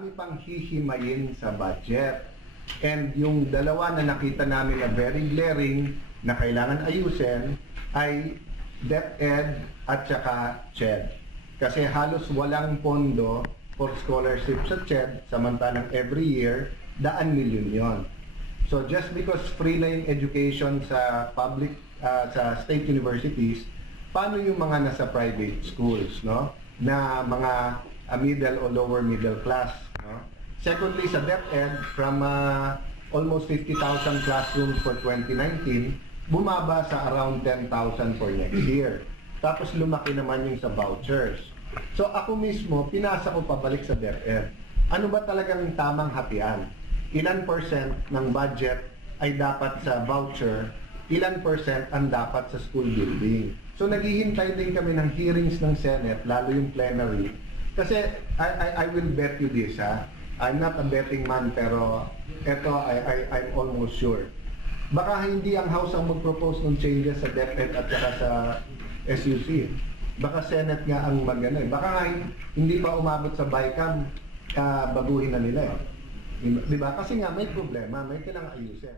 marami pang hihimayin sa budget. And yung dalawa na nakita namin na very glaring na kailangan ayusin ay DepEd at saka CHED. Kasi halos walang pondo for scholarship sa CHED, samantalang every year, daan milyon yon. So just because free na yung education sa public, sa state universities, paano yung mga nasa private schools, no? Na mga middle o lower middle class, no? Secondly, sa DepEd, from almost 50,000 classrooms for 2019, bumaba sa around 10,000 for next year. Tapos lumaki naman yung sa vouchers. So ako mismo, pinasa ko pabalik sa DepEd. Ano ba talagang tamang hatian? Ilan percent ng budget ay dapat sa voucher, ilan percent ang dapat sa school building. So naghihintay din kami ng hearings ng Senate, lalo yung plenary. Kasi I will bet you this, ha? I'm not a betting man, pero eto I'm almost sure. Baka hindi ang House ang mag-propose ng changes sa DepEd at saka sa SUC. Baka Senate nga ang mag-ano. Baka nga hindi pa umabot sa BICAM, baguhin na nila. Di ba? Kasi nga may problema, may kailangang ayusin.